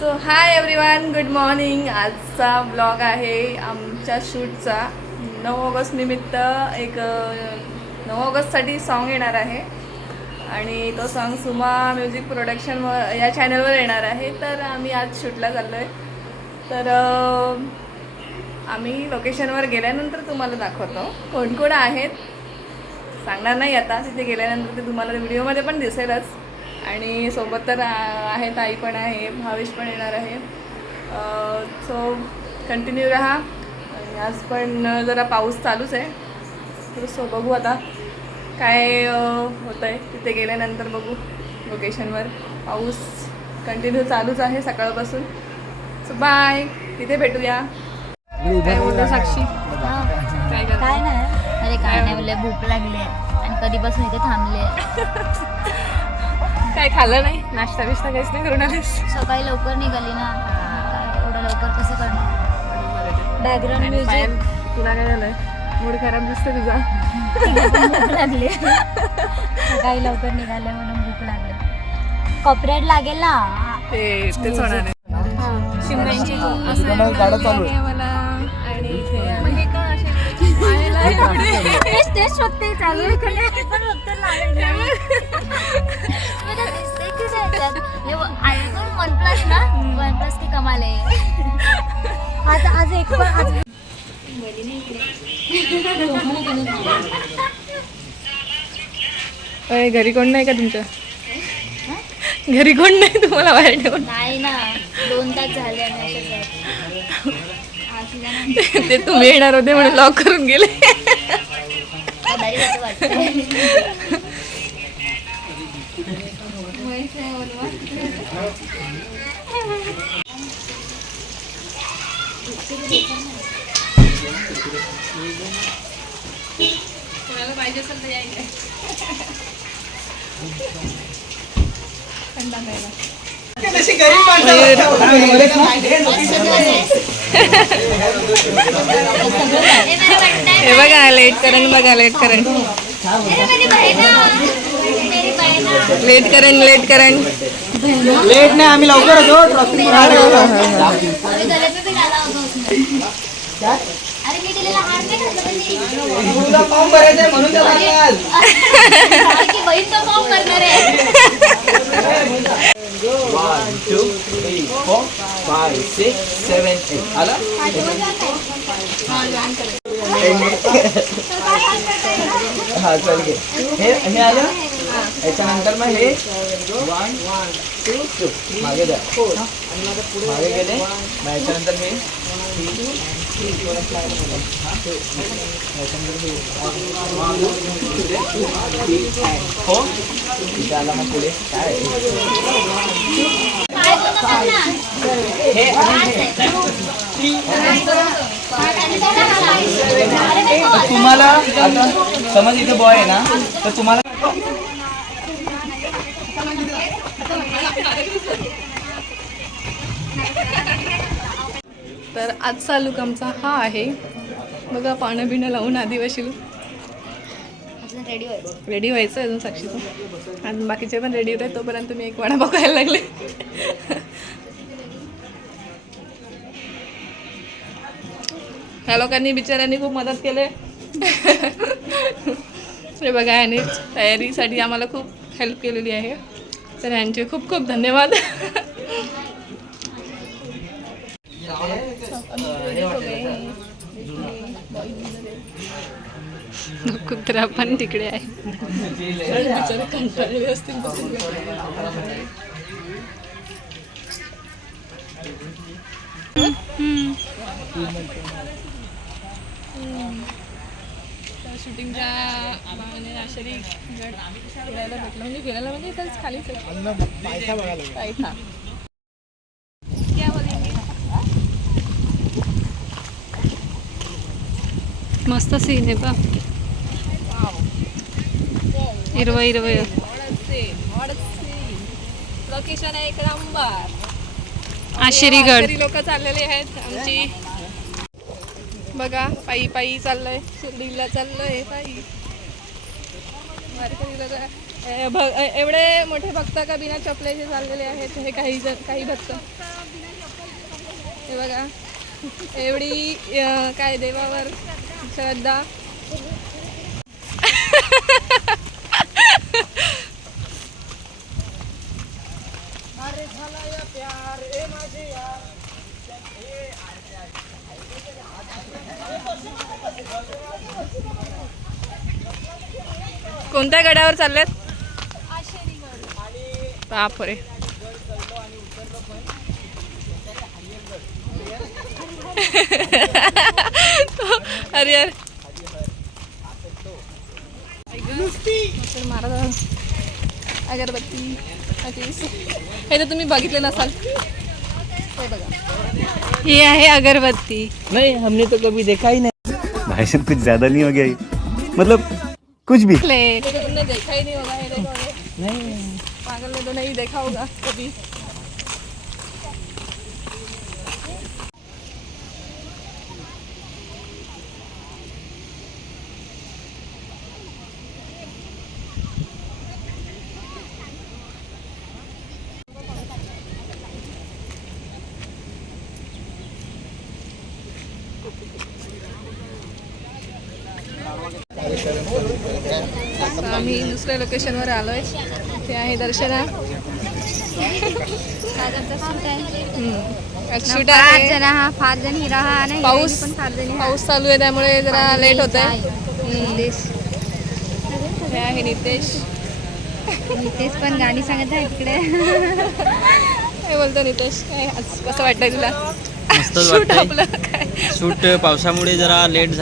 So hi everyone good morning आजचा blog आहे आमच्या शूटचा. नऊ ऑगस्ट निमित्त एक नऊ ऑगस्टसाठी सॉन्ग येणार आहे. आणि तो सॉन्ग सुमा म्युझिक प्रोडक्शन या चॅनलवर येणार आहे. तर आम्ही आज शूटला चाललो आहे तर आम्ही लोकेशनवर गेल्यानंतर तुम्हाला दाखवतो. कोण कोण आहेत? सांगणार नाही आता. तिथे गेल्यानंतर ते तुम्हाला व्हिडिओमध्ये पण दिसेलच. आणि सोबत तर आहेत आई पण आहे भावेश पण येणार आहे. सो कंटिन्यू राहा. आणि आज पण जरा पाऊस चालूच आहे. तर सो बघू आता काय होतं आहे तिथे गेल्यानंतर बघू लोकेशनवर पाऊस कंटिन्यू चालूच आहे सकाळपासून. सो बाय तिथे भेटूया. काय बोलतो साक्षी? काय? काय नाही. अरे काय नाही भूक लागली आणि कधीपासून इथे थांबले काय खाल्लं नाही? नाश्ता बिश्ता काहीच नाही करून आलीस? सकाळी लवकर निघाली ना. काय एवढं लवकर कसं करणार? बॅकग्राऊंड आणि पायल, म्युझिक तुला काय झालंय? मूड खराब दिसतो तुझा. भूक लागली. सकाळी लवकर निघाले म्हणून भूक लागली. कॉपरेट लागेल ना? ते तेच होणार आहे. चालू आहे. मला. आणि हे- मग हे का असे? तेच तेच शोधते चालू आहे. का नाही पण उत्तर लागेल नाही. मला दिसतंय की नाही त्यात. व- iPhone OnePlus ना की कमाल आहे आज आज एक पण आज अय, घरी कोण नाही का तुमच्या घरी कोण नाही तुम्हाला बाहेर ठेवून नाही ना दोन तास झाले ते तुम्ही येणार होते म्हणून लॉक करून गेले. कोणाला पाहिजे असेल तर यायला थंडा प्यायला हे मेरी बहन हे बघा लेट करण. बघा लेट करण लेट करण लेट करण लेट नाही आम्ही लवकर होतो traffic One, two, three, four, five, six, seven, eight. आला? हा चल घे हे हे आलं याच्यानंतर मग हे वन वन टू टू मागे जा. मागे गेले. मग याच्यानंतर हे हो इथे आला मग पुढे. काय? तर तुम्हाला समज इथे बॉय आहे ना तर तुम्हाला तर आजचा लुक आमचा हा आहे. बघा पानं बिणं लावून आदिवासी लुक. रेडी व्हायचं. रेडी व्हायचं अजून साक्षीचं. आणि बाकीचे पण रेडी होत तोपर्यंत मी एक वडा बघायला लागले. ह्या लोकांनी बिचाऱ्यांनी खूप मदत केले हे बघा याने तयारीसाठी आम्हाला खूप हेल्प केलेली आहे तर यांचे खूप खूप धन्यवाद। कुत्रा पण तिकडे आहे शूटिंगच्या म्हणजे आश्चर्य गड फिरायला भेटलं. म्हणजे फिरायला म्हणजे इथंच खालीच आहे. पायथा क्या बोलेंगे? मस्त सीन आहे बा हिरवं हिरवं. लोकेशन आहे एक नंबर आशिरीगड लोक चाललेली आहेत आमची. बघा पायी पायी चाललंय. शिर्डीला चाललंय पायी. भ- एवढे मोठे भक्त का बिना चपलेचे चाललेले आहेत? हे काही जण काही भक्त. हे बघा. एवढी काय देवावर श्रद्धा. कोणत्या गड्यावर चालल्यात बापरे. अरे यार महाराज अगरबत्ती. हे तर तुम्ही बघितले नसाल. हे आहे अगरबत्ती. नाही हमने तो कभी देखा ही नहीं. भाई कुछ ज्यादा नहीं हो गया मतलब कुछ भी। ही नहीं। पागल ने तो नहीं देखा होगा कभी आता आम्ही दुसऱ्या लोकेशनवर आलोय. ते आहे दर्शना. शूट आहे. जण हा फार जण हिरा हा नाही पाऊस पण फार जणी पाऊस चालू आहे त्यामुळे जरा लेट होत आहे हे आहे नितेश. तेच पण गाणी सांगत आहे तिकडे. काय बोलतो नितेश? काय आज कसं वाटतंय तुला? शूट आपलं काय? शूट पावसामुळे जरा लेट